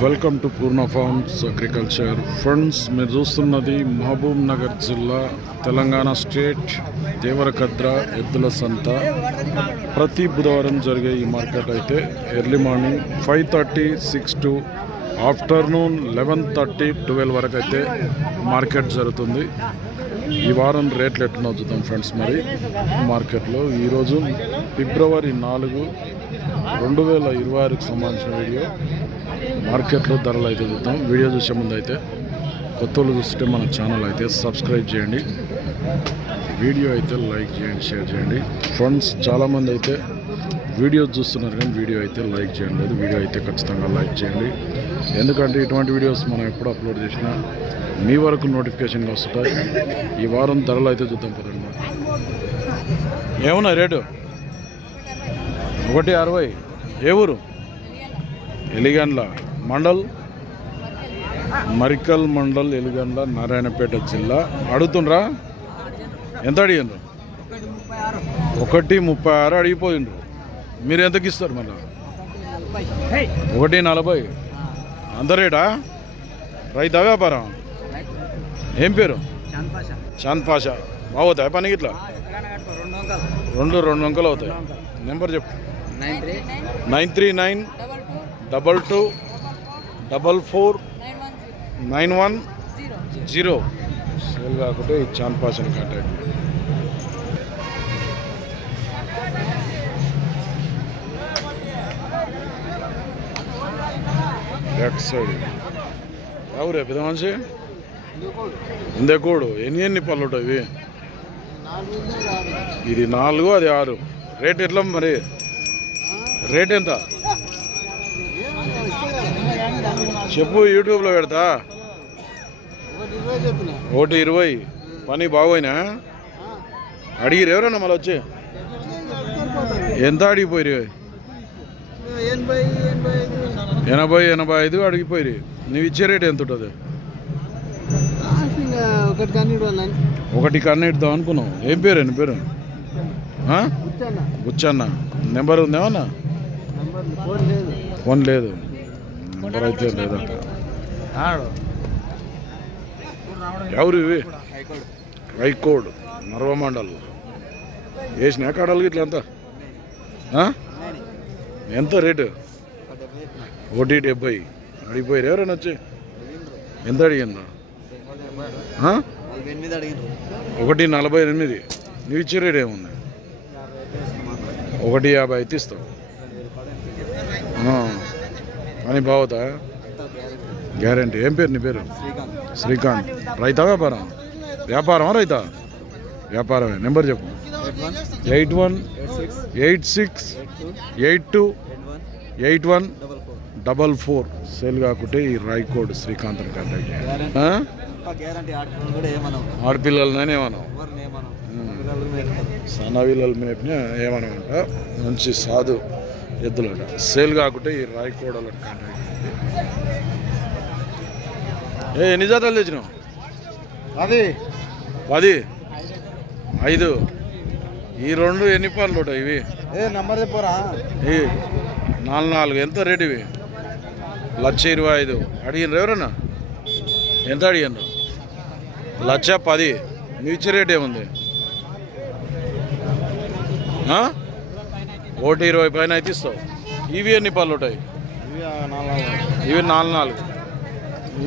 Welcome to Purna forms agriculture. Friends, మీరు చూస్తున్నది మహబూబ్ నగర్ జిల్లా, తెలంగాణ స్టేట్, దేవరకద్ర ఎద్దుల సంత. ప్రతి బుధవారం జరిగే ఈ మార్కెట్ అయితే ఎర్లీ మార్నింగ్ 5:30, 6 to ఆఫ్టర్నూన్ 11:30, 12 వరకు అయితే మార్కెట్ జరుగుతుంది. ఈ వారం రేట్లు ఎట్లా చూద్దాం ఫ్రెండ్స్. మరి మార్కెట్లో ఈరోజు ఫిబ్రవరి 4, 2026కు సంబంధించిన వీడియో. మార్కెట్లో ధరలు అయితే చూద్దాం. వీడియో చూసే ముందు అయితే కొత్త వాళ్ళు చూస్తుంటే మన ఛానల్ అయితే సబ్స్క్రైబ్ చేయండి, వీడియో అయితే లైక్ చేయండి, షేర్ చేయండి. ఫ్రెండ్స్, చాలామంది అయితే వీడియో చూస్తున్నారు కానీ వీడియో అయితే లైక్ చేయండి లేదు. వీడియో అయితే ఖచ్చితంగా లైక్ చేయండి, ఎందుకంటే ఇటువంటి వీడియోస్ మనం ఎప్పుడు అప్లోడ్ చేసినా మీ వరకు నోటిఫికేషన్గా వస్తుంటాయి. ఈ వారం ధరలు అయితే చూద్దాం పదండి. ఏమన్నా రేటు 160. ఏ ఊరు? ఎలిగండ్ల మండల్, మరికల్ మండల్, ఎలిగండ్ల, నారాయణపేట జిల్లా. అడుగుతుండ్రా? ఎంత అడిగిండ్రు? 1:36 అడిగిపోయిండ్రు. మీరు ఎంతకి ఇస్తారు మళ్ళా? 1:40. అంత రేటా? రైతా వ్యాపారం? ఏం పేరు? చాంద్ పాషా. బాగుతాయి పనికి ఇట్లా? 2 అంకలు అవుతాయి. నెంబర్ చెప్పు. 939 22 44 910. సేల్ కాకుంటే ఈ చాంద్ పాషాని కాంటాక్ట్. బ్యాక్ సైడ్ ఎవరే పెద్ద మనిషి? ఇందేకోడు. ఎన్ని పళ్ళు ఉంటాయి ఇవి? ఇది 4, అది 6. రేట్ ఎట్లా మరి? రేట్ ఎంత చెప్పు, యూట్యూబ్లో పెడతా. 1:20. పని బాగోయినా అడిగిరు ఎవరన్నా మళ్ళీ వచ్చి? ఎంత అడిగిపోయి? 80-85 అడిగిపోయి. నువ్వు ఇచ్చే రేట్ ఎంత ఉంటుంది? 1 కన్నా ఇద్దాం అనుకున్నావు. ఏం పేరు? అని పేరు బుచ్చన్న. నెంబర్ ఉందేమన్నా? ఫోన్ లేదు. నెంబర్ అయితే లేదంట. ఎవరు ఇవి? రైకోడ్, నర్వ మండల్. వేసినా కాడలు ఇట్లా ఎంత? ఎంత రేటు? 1:70 అడిగిపోయారు. ఎవరైనా వచ్చి ఎంత అడిగిందా? 1:48. నువ్వు ఇచ్చే రేట్ ఏముంది? 1:50 అయితే ఇస్తావు. అని బాగుతా గ్యారంటీ. ఏం పేరు నీ పేరు? శ్రీకాంత్. రైతా వ్యాపారం? వ్యాపారమా రైతా? వ్యాపారమే. నెంబర్ చెప్పు. 8186828144. సేల్ కాకుంటే ఈ రాయకోడ్ శ్రీకాంత్ కాంటాక్ట్. ఆడపిల్లలనే ఏమన్నా సన్నవిల్లలు మేపినా ఏమనమాట. మంచి సాధు ఎద్దులట. సేల్ కాకుంటే ఈ రాయకోడల కాంటాక్ట్. ఎన్ని జాతలు తెచ్చినావు? 10. 5. ఈ 2 ఎన్ని పళ్ళు ఉంటాయి ఇవి? నంబర్ చెప్పరా? 4. ఎంత రేటు ఇవి? 1,25,000 అడిగినారు. ఎవరన్నా ఎంత అడిగాను? 1,10,000. నువ్వు ఇచ్చే రేట్ ఏముంది? 1:20 పైన అయితే ఇస్తావు. ఇవి ఎన్ని పళ్ళు ఉంటాయి? ఇవి 4.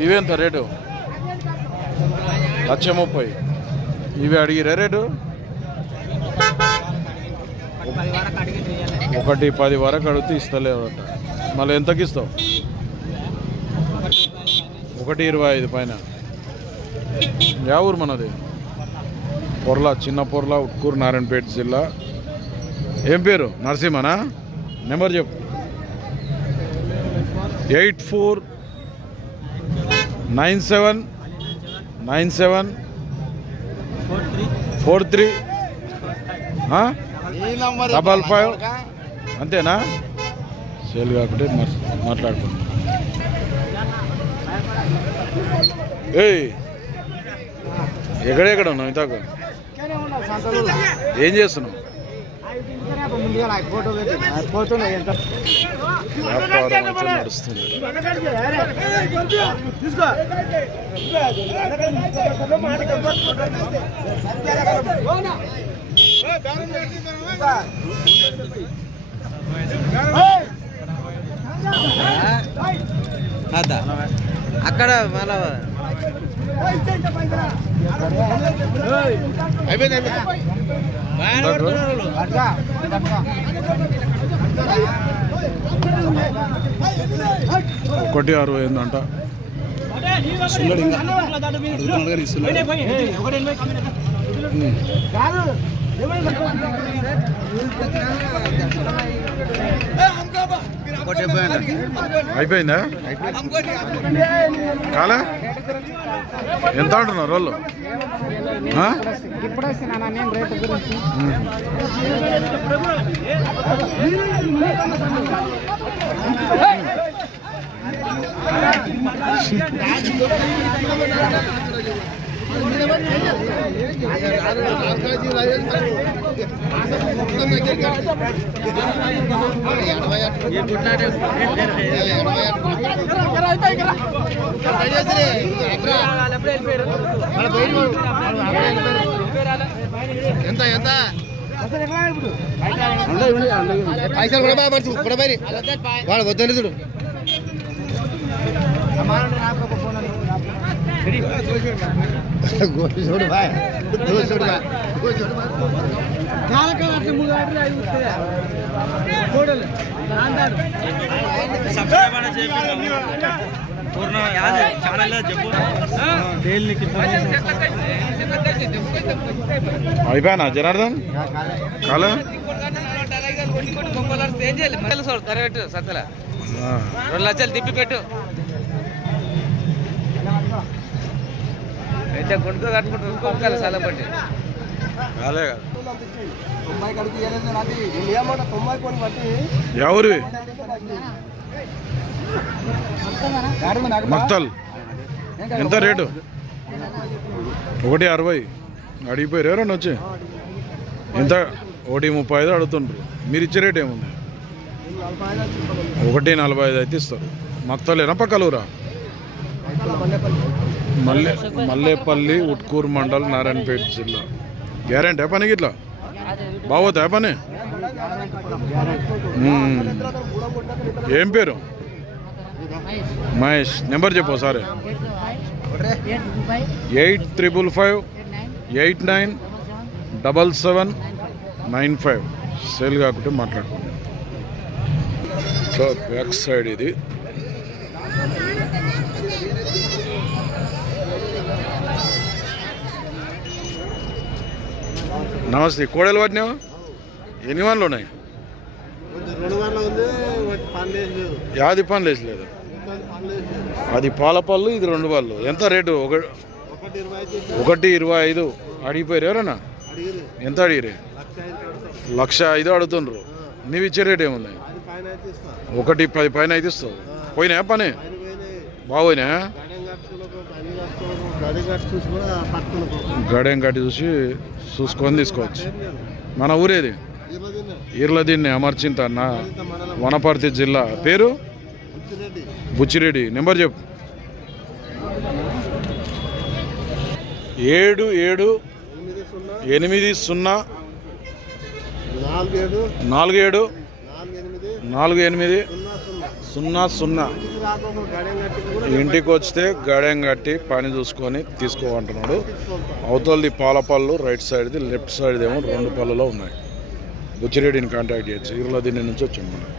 ఇవి ఎంత రేటు? 1,30,000. ఇవి అడిగిరే రేటు? 1:10 వరకు అడిగితే ఇస్తలేవట. మళ్ళీ ఎంతకి ఇస్తావు? 1:25 పైన. యా ఊరు మనది? పొర్ల, చిన్న పొర్ల, ఉట్కూరు, నారాయణపేట జిల్లా. ఏం పేరు? నరసింహనా? నెంబర్ చెప్పు. 8497974355. అంతేనా? సేల్ కాకుంటే మాట్లాడుకుంటాం. ఎక్కడెక్కడ ఉన్నావు? ఇంతకు ఏం చేస్తున్నావు? వ్యాపారం అయితే నడుస్తుంది. అక్కడ మన ఒకటి 60 ఏందంట. అయిపోయిందా? కాలే ఎంత అంటున్నారు వాళ్ళు? ఎంత ఎంత పైసలు కూడా బాగా మర్చు కూడా మరి వాడు వద్దని చూడు. చూడు బాయ్ అయిపోయానా జనార్దన్? కాలే 2 లక్షలు తిప్పి పెట్టు అయితే గుంటూ కట్టుకుంటూ సల పట్టి కాలే ఎవరు మక్తల్ ఎంత రేటు? 160 అడిగిపోయారు. ఎవరన్నా వచ్చి ఎంత? 135 అడుగుతుండ్రు. మీరు ఇచ్చే రేట్ ఏముంది? 145 అయితే ఇస్తారు. మక్తలేనా పక్కలూరా? మల్లేపల్లి ఉట్కూరు మండల్ నారాయణపేట జిల్లా. గ్యారెంటీ పనికి ఇట్లా బాగోతా పని? ఏం పేరు? మహేష్. నెంబర్ చెప్పు సార్. 8555897795. సేల్ కాకుంటే మాట్లాడు. బ్యాక్ సైడ్ ఇది. నమస్తే. కోడలు పట్టినావు? ఎన్ని వన్లు ఉన్నాయి? యాది పనులు వేసలేదు. అది పాల పళ్ళు, ఇది 2 పళ్ళు. ఎంత రేటు? 125 అడిగిపోయారు. ఎవరన్నా ఎంత అడిగిరే? 1,05,000 అడుగుతుండ్రు. నీవు ఇచ్చే రేట్ ఏముంది? 110 పైన అయితే ఇస్తావు. పోయినా పని బాగోయినా? గడేం కట్టి చూసుకొని తీసుకోవచ్చు. మన ఊరేది? ఈర్లదీన్ని అమర్చింత అన్న, వనపర్తి జిల్లా. పేరు? బుచ్చిరెడ్డి. నెంబర్ చెప్పు. 77474800. ఇంటికి వస్తే గడెం కట్టి పని చూసుకొని తీసుకోమంటున్నాడు. అవతలది పాలపళ్ళు రైట్ సైడ్ది, లెఫ్ట్ సైడ్ది ఏమో 2 పళ్ళలో ఉన్నాయి. బుచ్చిరెడ్డిని కాంటాక్ట్ చేయొచ్చు. ఈర్లదీన్ని నుంచి వచ్చాము మనం.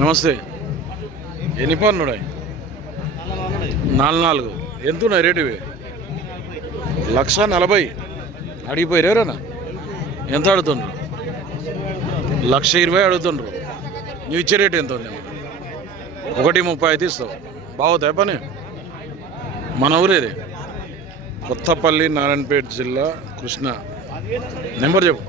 నమస్తే. ఎన్ని పనులు ఉన్నాయి? 4 ఎంత ఉన్నాయి రేటు? ఇవి 1,40,000 అడిగిపోయారు. ఎవరన్నా ఎంత అడుగుతుండ్రు? 1,20,000 అడుగుతుండ్రు. నువ్వు ఇచ్చే రేటు ఎంత ఉంది? 130 అయితే ఇస్తావు. బాగుతాయి పని? మన ఊరేది? కొత్తపల్లి, నారాయణపేట జిల్లా, కృష్ణ. నెంబర్ చెప్పు.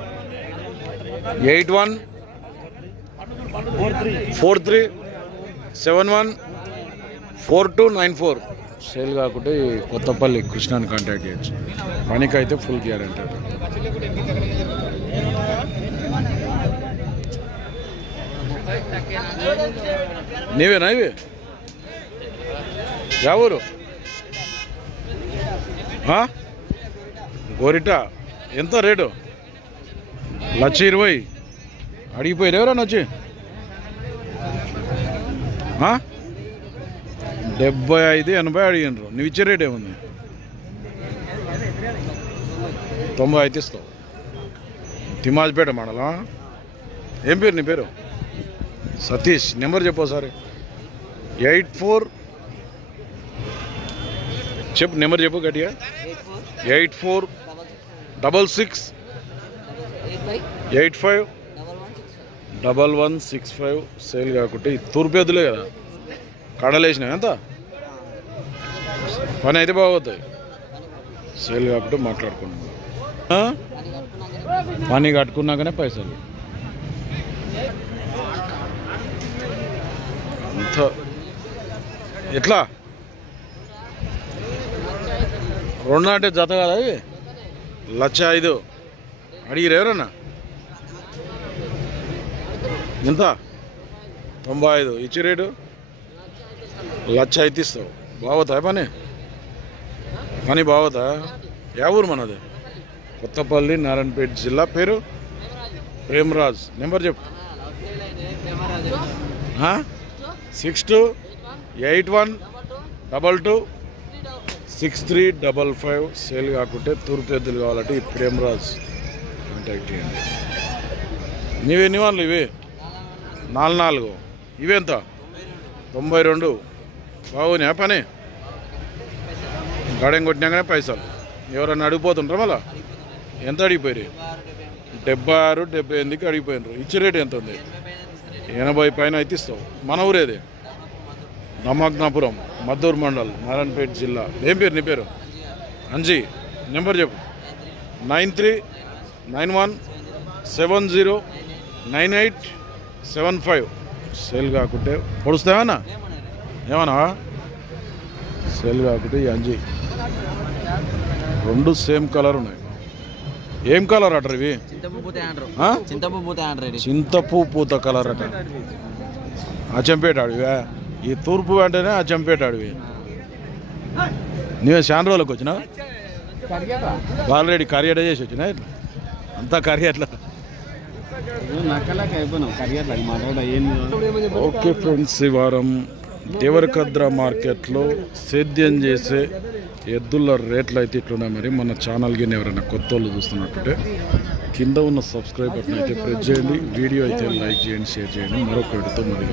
8143714294. సేల్ కాకుంటే కొత్తపల్లి కృష్ణని కాంటాక్ట్ చేయొచ్చు. పనికి అయితే ఫుల్ గ్యారెంటీ. నీవేనా ఇవి యా ఊరు గోరిట ఎంత రేటు 1,20,000 అడిగిపోయారు ఎవరన్నా వచ్చి 75-80 అడిగినారు. నువ్వు ఇచ్చే రేట్ ఏముంది? 95 ఇస్తావు. తిమాజ్పేట మండలం. ఏం పేరు నీ పేరు? సతీష్. నెంబర్ చెప్పు ఒకసారి. 84 చెప్పు, నెంబర్ చెప్పు గట్టిగా. 8466851165 సేల్ కాకుంటే తూర్పు ఎద్దులే కదా, కడలేసినావు. ఎంత పని అయితే బాగోతాయి. సేల్ కాకుంటే మాట్లాడుకున్నాం. పని కట్టుకున్నాకనే పైసలు. అంత ఎట్లా 2 అంటే జత కదా అవి. 1,05,000 అడిగిరు ఎవరన్నా? ఎంత? 95 ఇచ్చి రేటు 1,05,000 ఇస్తావు. బాగోతా పని? పని బాగోతా? యా ఊరు మనది? కొత్తపల్లి, నారాయణపేట జిల్లా. పేరు ప్రేమరాజ్. నెంబర్ చెప్పు. 6281226355. సేల్ కాకుంటే తూర్పు ఎద్దులు కావాలంటే ఈ ప్రేమరాజ్ కాంటాక్ట్ చేయండి. నీవెన్ని వాళ్ళు ఇవి? 4 ఇవెంత? 92. బాగున్నాయా పని? గాడెం కొట్టినాకనే పైసలు. ఎవరన్నా అడిగిపోతుంటారా మళ్ళా? ఎంత అడిగిపోయారు? 76-78కి అడిగిపోయినారు. ఇచ్చే రేటు ఎంత ఉంది? 80 పైన అయితే ఇస్తావు. మన ఊరేది? నమగ్నాపురం, మద్దూరు మండల్, నారాయణపేట జిల్లా. ఏం పేరు నీ పేరు? అంజీ. నెంబర్ చెప్పు. 9391709875. సేల్ కాకుంటే పొడుస్తావన్నా? ఏమన్నా సేల్ కాకుంటే ఈ అంజీ. 2 సేమ్ కలర్ ఉన్నాయి. ఏం కలర్ అట ఇవి? చింతపూ పూత కలర్ అట. అచ్చంపేట అడివా? ఈ తూర్పు అంటేనే అచ్చంపేట అడివి. నువ్వే చాలా రోజులకు వచ్చినా? ఆల్రెడీ కర్రీ ఎట్లా చేసి వచ్చినా? అంతా కర్రీ ఎట్లా? ఓకే ఫ్రెండ్స్, ఈ వారం దేవరకద్ర మార్కెట్లో సేద్యం చేసే ఎద్దుల రేట్లు అయితే ఇట్లున్నాయి. మరి మన ఛానల్కి ఎవరైనా కొత్త వాళ్ళు చూస్తున్నట్టుంటే కింద ఉన్న సబ్స్క్రైబ్ బటన్ అయితే ప్రెస్ చేయండి. వీడియో అయితే లైక్ చేయండి, షేర్ చేయండి. మరొక వీడియోతో మళ్ళీ